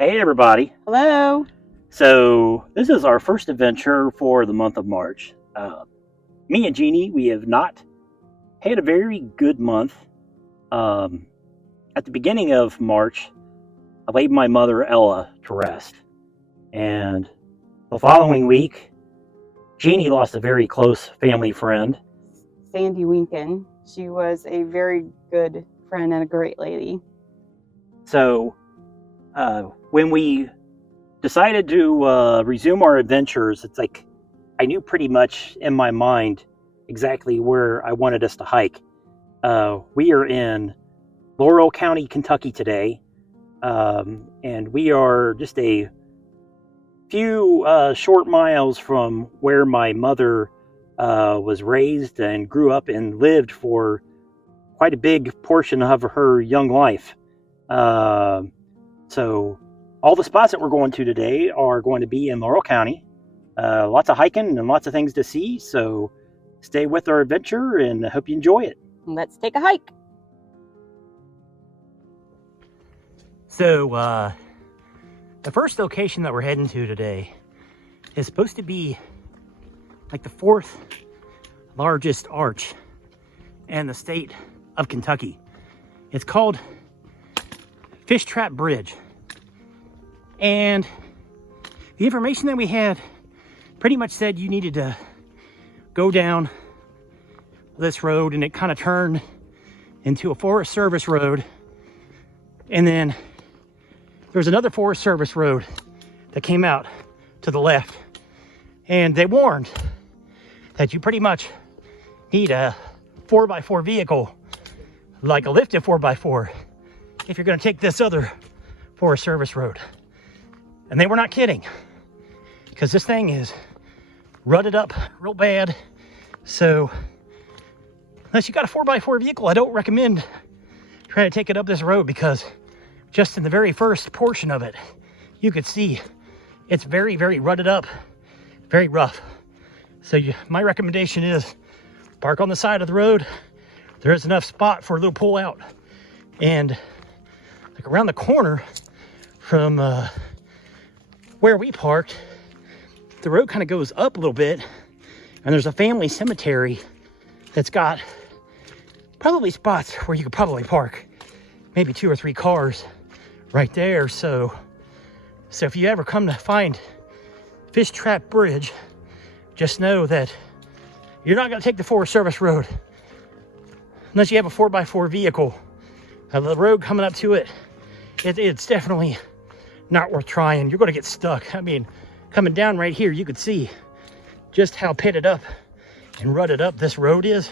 Hey everybody. Hello. So this is our first adventure for the month of March. Me and Jeannie, we have not had a very good month. Um, at the beginning of March, I laid my mother Ella to rest, and the following week, Jeannie lost a very close family friend. Sandy Winkin. She was a very good friend and a great lady. So when we decided to resume our adventures, it's like I knew pretty much in my mind exactly where I wanted us to hike. We are in Laurel County, Kentucky today, and we are just a few short miles from where my mother was raised and grew up and lived for quite a big portion of her young life. So all the spots that we're going to today are going to be in Laurel County. Lots of hiking and lots of things to see, so stay with our adventure and I hope you enjoy it. Let's take a hike. So, the first location that we're heading to today is supposed to be like the fourth largest arch in the state of Kentucky. It's called Fishtrap Bridge. And the information that we had pretty much said you needed to go down this road, and it kind of turned into a Forest Service road. And then there's another Forest Service road that came out to the left. And they warned that you pretty much need a 4x4 vehicle, like a lifted 4x4, if you're going to take this other Forest Service road. And they were not kidding, because this thing is rutted up real bad. So unless you got a 4x4 vehicle, I don't recommend trying to take it up this road, because just in the very first portion of it, you could see it's very, very rutted up, very rough. So my recommendation is park on the side of the road. There is enough spot for a little pull out. And like around the corner from where we parked, the road kind of goes up a little bit, and there's a family cemetery that's got probably spots where you could probably park maybe 2 or 3 cars right there. So if you ever come to find Fishtrap Bridge, just know that you're not going to take the Forest Service road unless you have a 4x4 vehicle. The road coming up to it, it's definitely not worth trying. You're going to get stuck. I mean, coming down right here, you could see just how pitted up and rutted up this road is.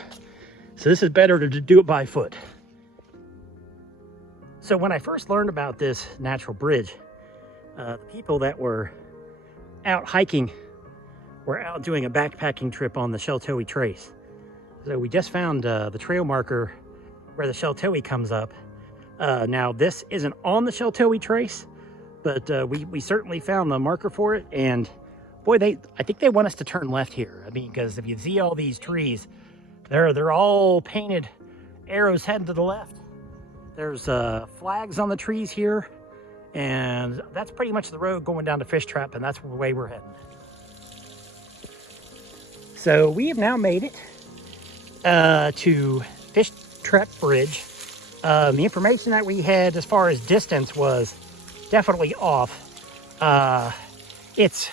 So this is better to do it by foot. So when I first learned about this natural bridge, the people that were out hiking were out doing a backpacking trip on the Sheltowee Trace. So we just found the trail marker where the Sheltowee comes up. Now this isn't on the Sheltowee Trace, but we certainly found the marker for it. And boy, I think they want us to turn left here. I mean, because if you see all these trees, they're all painted arrows heading to the left. There's flags on the trees here, and that's pretty much the road going down to Fishtrap, and that's the way we're heading. So we have now made it to Fishtrap Bridge. The information that we had as far as distance was definitely off. It's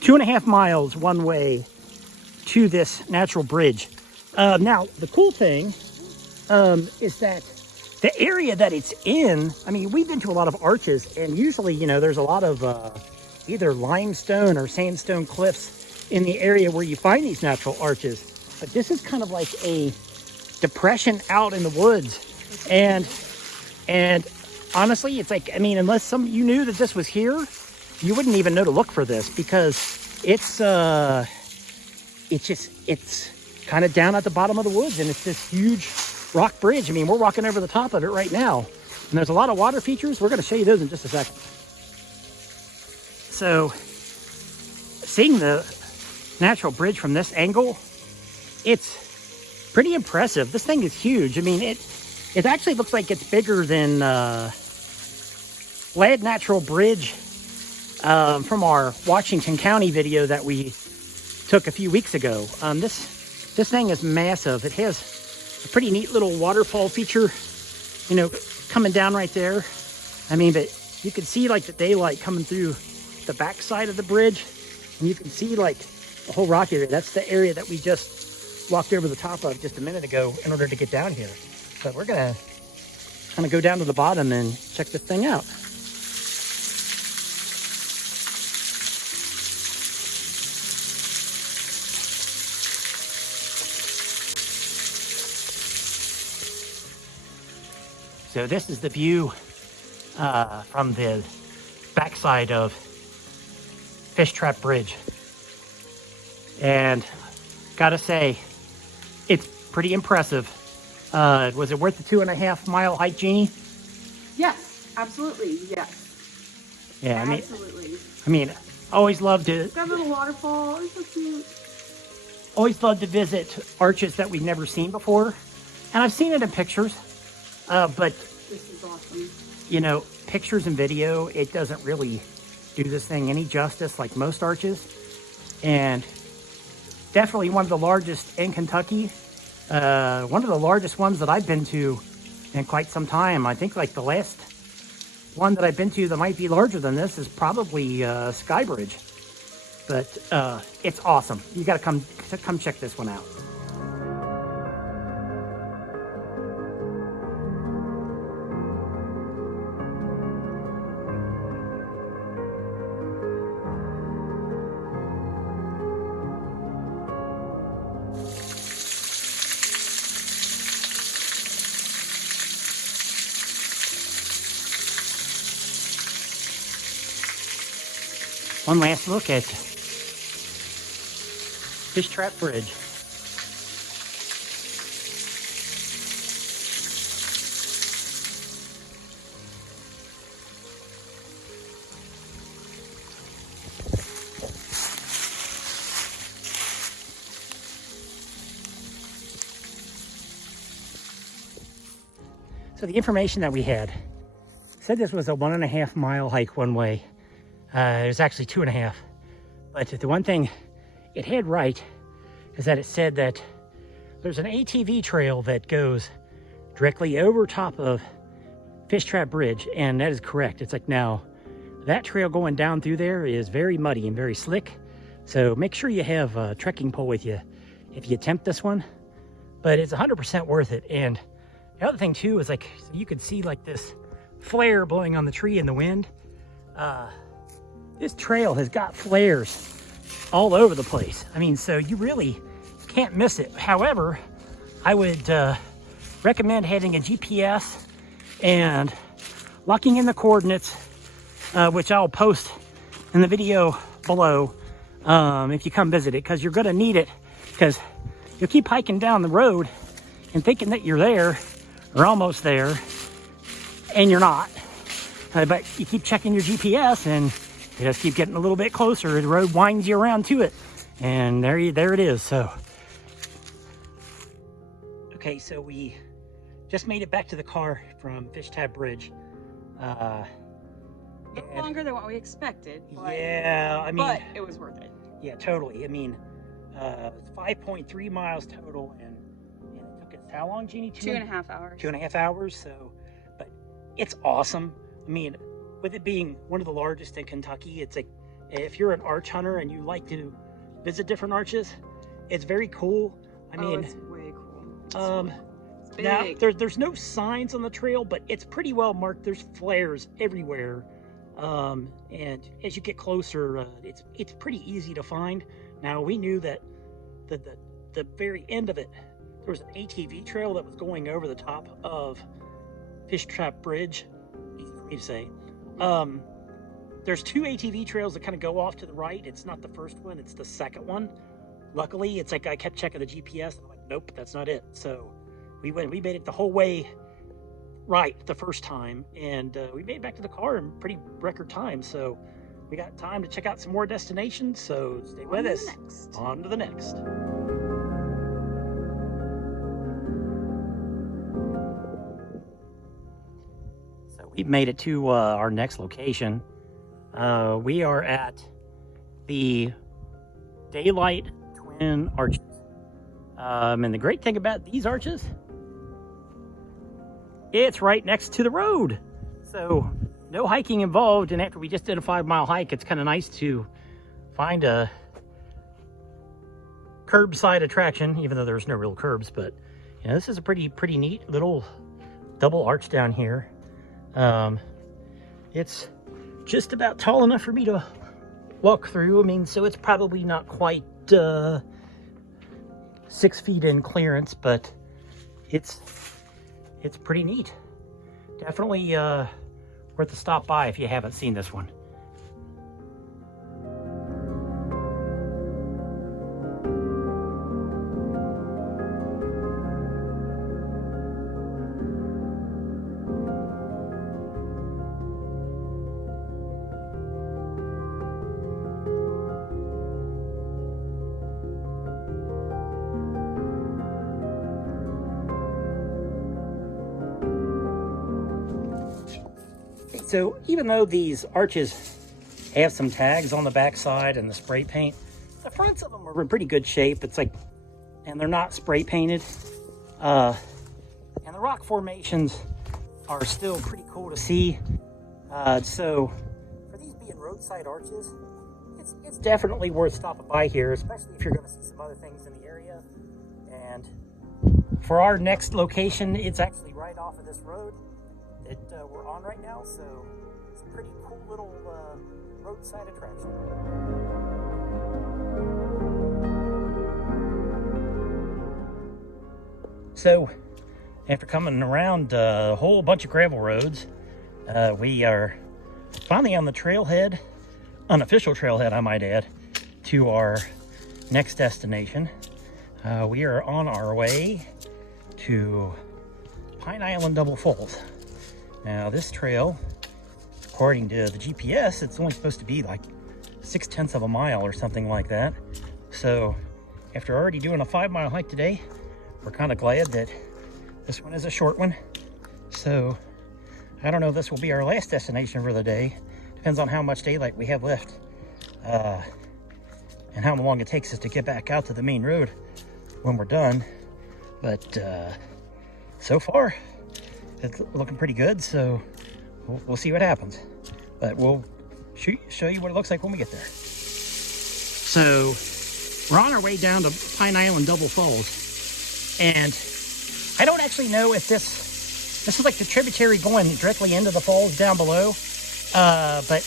2.5 miles one way to this natural bridge. Now, the cool thing is that the area that it's in, I mean, we've been to a lot of arches, and usually, you know, there's a lot of either limestone or sandstone cliffs in the area where you find these natural arches. But this is kind of like a depression out in the woods. And honestly, it's like, I mean, unless you knew that this was here, you wouldn't even know to look for this, because it's kind of down at the bottom of the woods, and it's this huge rock bridge. I mean, we're walking over the top of it right now, and there's a lot of water features. We're going to show you those in just a second. So seeing the natural bridge from this angle, it's pretty impressive. This thing is huge. I mean, it actually looks like it's bigger than Lad Natural Bridge from our Washington County video that we took a few weeks ago. This thing is massive. It has a pretty neat little waterfall feature, you know, coming down right there. I mean, but you can see like the daylight coming through the back side of the bridge, and you can see like the whole rock area. That's the area that we just walked over the top of just a minute ago in order to get down here. But we're gonna kind of go down to the bottom and check this thing out. So this is the view from the backside of Fishtrap Bridge. And gotta say, it's pretty impressive. Was it worth the 2.5 mile hike, Jeannie? Yes, absolutely, yes. Yeah, Absolutely. I mean, always love to. It's got a little waterfall, it's so cute. Always love to visit arches that we've never seen before. And I've seen it in pictures, but This is awesome. you know, pictures and video, it doesn't really do this thing any justice like most arches. And definitely one of the largest in Kentucky. One of the largest ones that I've been to in quite some time. I think like the last one that I've been to that might be larger than this is probably Skybridge. But it's awesome. You gotta come check this one out. One last look at Fishtrap Bridge. So the information that we had said this was a 1.5 mile hike one way. It was actually 2.5. But the one thing it had right is that it said that there's an ATV trail that goes directly over top of Fishtrap Bridge, and that is correct. It's like, now that trail going down through there is very muddy and very slick, so make sure you have a trekking pole with you if you attempt this one. But it's 100% worth it. And the other thing too is, like, you could see like this flare blowing on the tree in the wind. This trail has got flares all over the place. I mean, so you really can't miss it. However, I would recommend having a GPS and locking in the coordinates, which I'll post in the video below if you come visit it, because you're going to need it, because you'll keep hiking down the road and thinking that you're there or almost there, and you're not. But you keep checking your GPS and you just keep getting a little bit closer. The road winds you around to it, and there it is. So, okay, so we just made it back to the car from Fishtrap Bridge. A little longer than what we expected. But, yeah, I mean, but it was worth it. Yeah, totally. I mean, it's 5.3 miles total, and it took us how long, Jeannie? 2.5 hours. 2.5 hours. So, but it's awesome. I mean, with it being one of the largest in Kentucky, it's like, if you're an arch hunter and you like to visit different arches, it's very cool. I mean, it's way cool. It's big. now there's no signs on the trail, but it's pretty well marked. There's flares everywhere, and as you get closer, it's pretty easy to find. Now, we knew that the very end of it, there was an ATV trail that was going over the top of Fishtrap Bridge. Easy for me to say. There's 2 ATV trails that kind of go off to the right. It's not the first one, it's the second one. Luckily, it's like I kept checking the GPS, and I'm like, nope, that's not it. So we made it the whole way right the first time, and we made it back to the car in pretty record time. So we got time to check out some more destinations, so stay with us. On to the next. We've made it to our next location. We are at the Daylight Twin Arches. And the great thing about these arches, it's right next to the road. So no hiking involved. And after we just did a 5-mile hike, it's kind of nice to find a curbside attraction, even though there's no real curbs. But you know, this is a pretty neat little double arch down here. It's just about tall enough for me to walk through. I mean, so it's probably not quite 6 feet in clearance, but it's pretty neat. Definitely worth a stop by if you haven't seen this one. So even though these arches have some tags on the backside and the spray paint, the fronts of them are in pretty good shape. It's like, and they're not spray painted. And the rock formations are still pretty cool to see. So for these being roadside arches, it's definitely worth stopping by here, especially if you're going to see some other things in the area. And for our next location, it's actually right off of this road that we're on right now, so it's a pretty cool little roadside attraction. So after coming around a whole bunch of gravel roads, we are finally on the trailhead, unofficial trailhead I might add, to our next destination. We are on our way to Pine Island Double Falls. Now this trail, according to the GPS, it's only supposed to be like 0.6 of a mile or something like that. So after already doing a 5-mile hike today, we're kind of glad that this one is a short one. So I don't know if this will be our last destination for the day. Depends on how much daylight we have left and how long it takes us to get back out to the main road when we're done. But so far it's looking pretty good, so we'll see what happens. But we'll show you what it looks like when we get there. So we're on our way down to Pine Island Double Falls, and I don't actually know if this is like the tributary going directly into the falls down below, but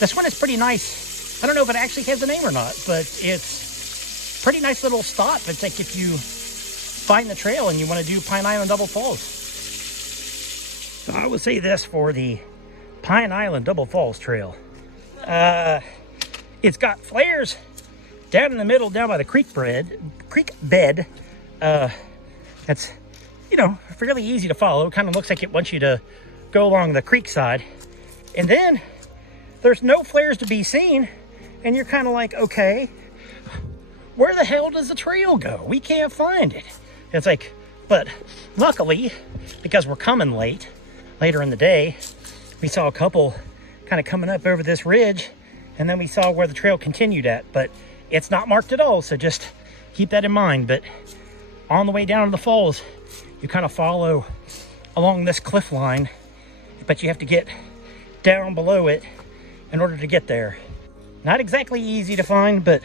this one is pretty nice. I don't know if it actually has a name or not, but it's a pretty nice little stop. It's like if you find the trail and you want to do Pine Island Double Falls. So I would say this for the Pine Island Double Falls Trail. It's got flares down in the middle, down by the creek bed. That's, you know, fairly easy to follow. It kind of looks like it wants you to go along the creek side. And then there's no flares to be seen. And you're kind of like, okay, where the hell does the trail go? We can't find it. It's like, but luckily, because we're coming later in the day, we saw a couple kind of coming up over this ridge, and then we saw where the trail continued at, but it's not marked at all, so just keep that in mind. But on the way down to the falls, you kind of follow along this cliff line, but you have to get down below it in order to get there. Not exactly easy to find, but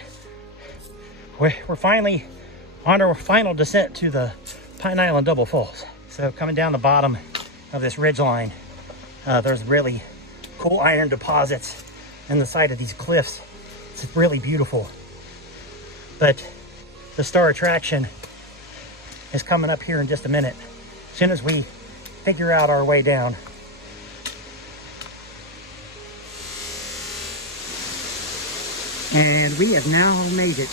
we're finally on our final descent to the Pine Island Double Falls. So coming down the bottom of this ridge line, there's really cool iron deposits in the side of these cliffs. It's really beautiful. But the star attraction is coming up here in just a minute, as soon as we figure out our way down. And we have now made it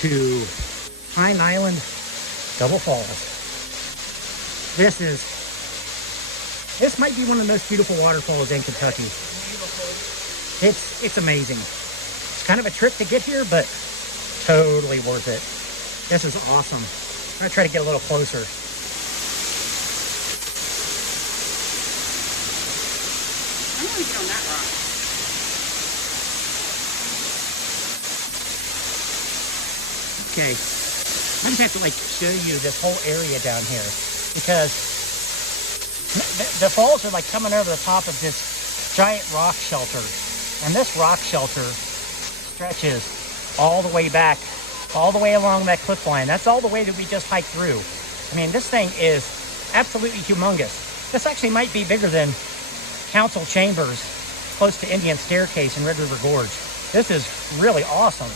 to Pine Island Double Falls. This might be one of the most beautiful waterfalls in Kentucky. It's amazing. It's kind of a trip to get here, but totally worth it. This is awesome. I'm gonna try to get a little closer. I want to get on that rock. Okay, I just have to like show you this whole area down here because the falls are like coming over the top of this giant rock shelter, and this rock shelter stretches all the way back, all the way along that cliff line. That's all the way that we just hiked through. I mean, this thing is absolutely humongous. This actually might be bigger than Council Chambers close to Indian Staircase in Red River Gorge. This is really awesome.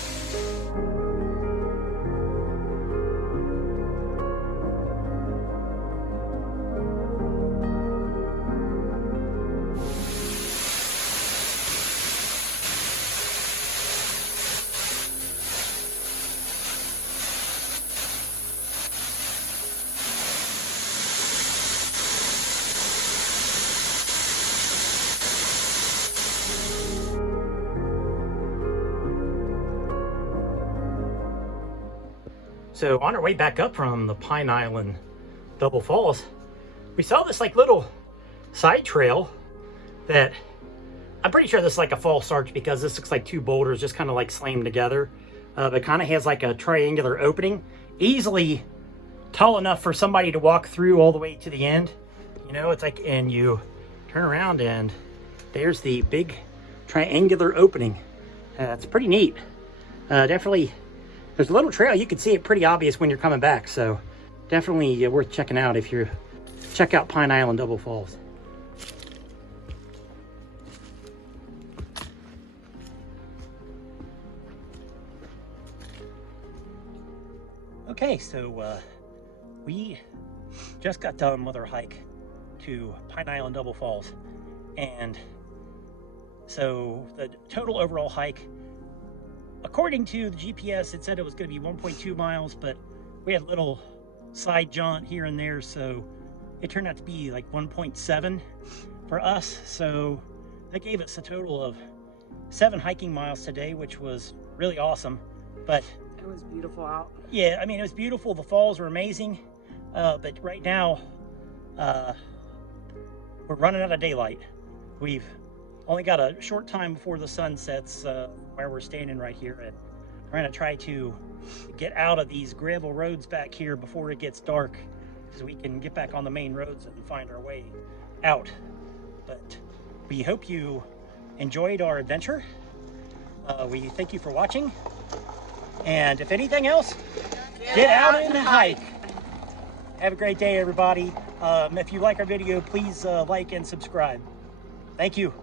So on our way back up from the Pine Island Double Falls, we saw this like little side trail that I'm pretty sure this is like a false arch because this looks like two boulders just kind of like slammed together. But it kind of has like a triangular opening, easily tall enough for somebody to walk through all the way to the end. You know, it's like, and you turn around and there's the big triangular opening. It's pretty neat. Definitely. There's a little trail. You can see it pretty obvious when you're coming back, so definitely worth checking out if you check out Pine Island Double Falls. Okay, so we just got done with our hike to Pine Island Double Falls, and so the total overall hike, according to the GPS, it said it was going to be 1.2 miles, but we had a little side jaunt here and there, so it turned out to be like 1.7 for us. So that gave us a total of 7 hiking miles today, which was really awesome. But It was beautiful out. yeah, I mean, it was beautiful. The falls were amazing, but right now we're running out of daylight. We've only got a short time before the sun sets where we're standing right here, and we're going to try to get out of these gravel roads back here before it gets dark so we can get back on the main roads and find our way out. But we hope you enjoyed our adventure. We thank you for watching, and if anything else, get out and hike. Have a great day, everybody. If you like our video, please like and subscribe. Thank you.